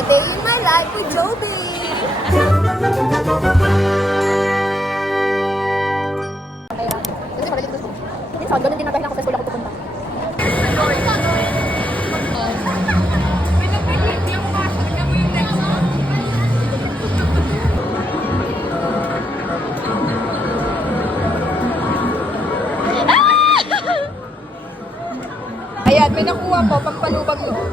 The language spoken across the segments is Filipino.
A day in my life with Joby. Kasi parang dito. Minsan, ganun din na dahil ako sa school ako pupunta. Ayan, may nakuha ko pagpalubag loob.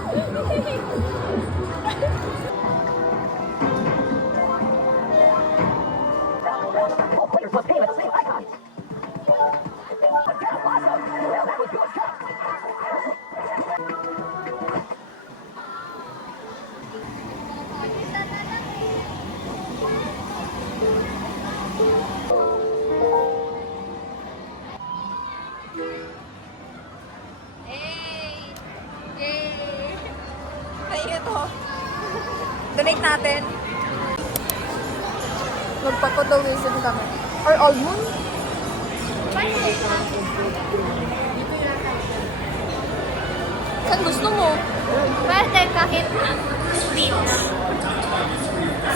Donate natin. Magpapatawisin kami. Or old moon? Saan gusto mo? Pwede kahit beach.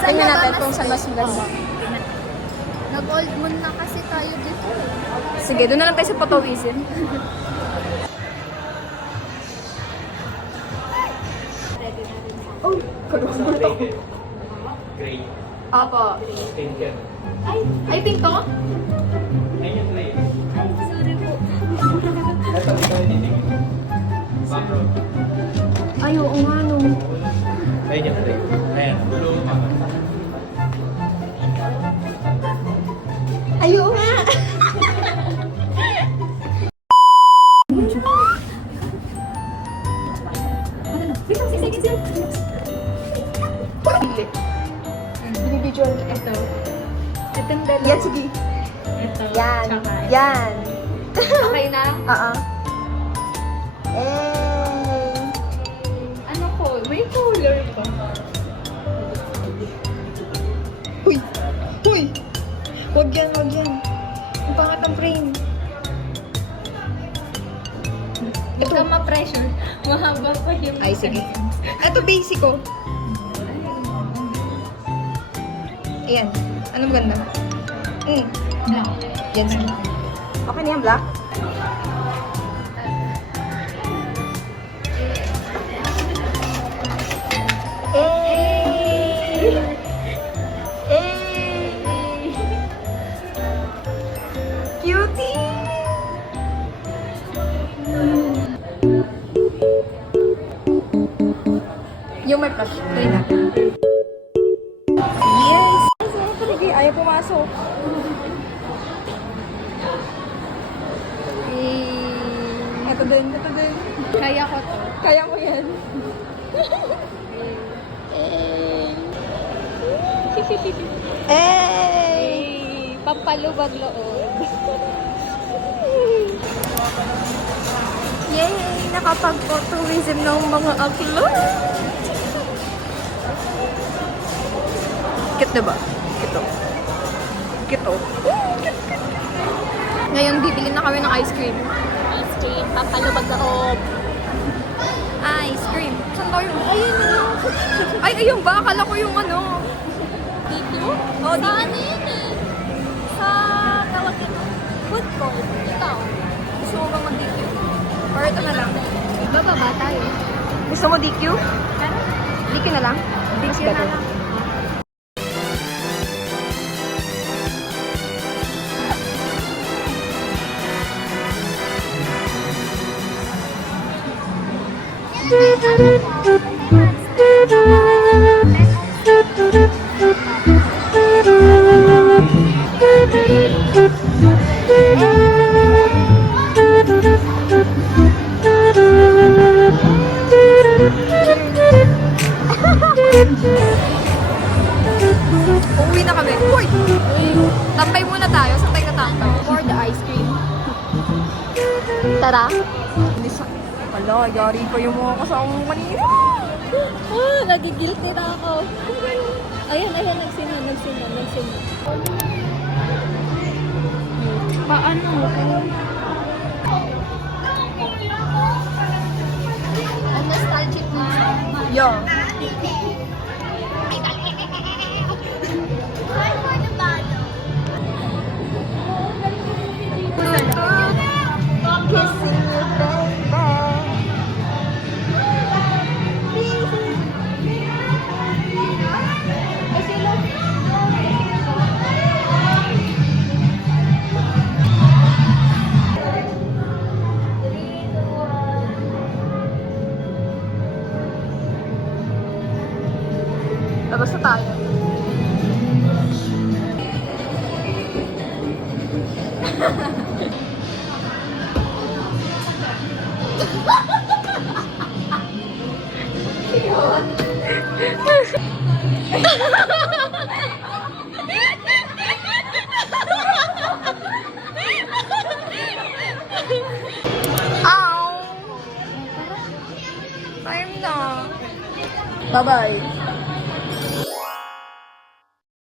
Tingnan natin kung saan mas maganda. Nag-old moon na kasi tayo dito. Sige, doon na lang tayo sa patawisin. Oh, Great. Apo. Thank you. Ay, pink to? Ayun yung play. Ay, sorry po. Ito, ito yung titigil. Macro. Ay, oo nga, no. Ayun yung play. Ayan. Tulungan pa. Ay, oo nga. Binibidyoan kita. Ito. Itong dalawa. Yan, sige. Ito. Yan. Tsaka ito. Yan. Okay na? Oo. Eh. Ano ko? May color pa. Huy! Huy! Wag yan, wag yan. Ang pangat ng frame. Huwag ka ma-pressure. Mahaba pa yung... Ay, sige. Ito basic ko. Ayan. Anong ganda? No. Yan, sige. Okay na yan, black? Eh! Eh! Cutie! Yung may flash. Tuloy natin. Yes! Sige, ayaw pumasok. Ito din, ito din. Kaya ko to. Kaya mo yan. Eh! Pampalubag loob. Yay! Nakapag-photowism ng mga upload! Cute diba? Cute. Cute. Ngayon, bibili na kami ng ice cream. Ice cream. Pampalubag loob. Ice cream. Saan tayo? Ayun na. Ay, ayun ba? Akala ko yung ano. Dito? Oh, Sa ano yun eh? Sa tawag yun. Food court. Ikaw. Gusto mo bang mag-DQ? Or ito na lang? Bababa tayo. Gusto mo DQ? DQ na lang? DQ na lang. Uuwi na kami. Uy! Tambay muna tayo. Saan tayo natambay? For the ice cream. Tara. Hindi sa... Hala, yari pa yung mga kasama mo kanina. Ah, nagigilty na ako. Ayan, ayan, nagsinan. Paano? Ang nostalgic na. Yo. Labas na tayo. Ow! Time na. Bye-bye.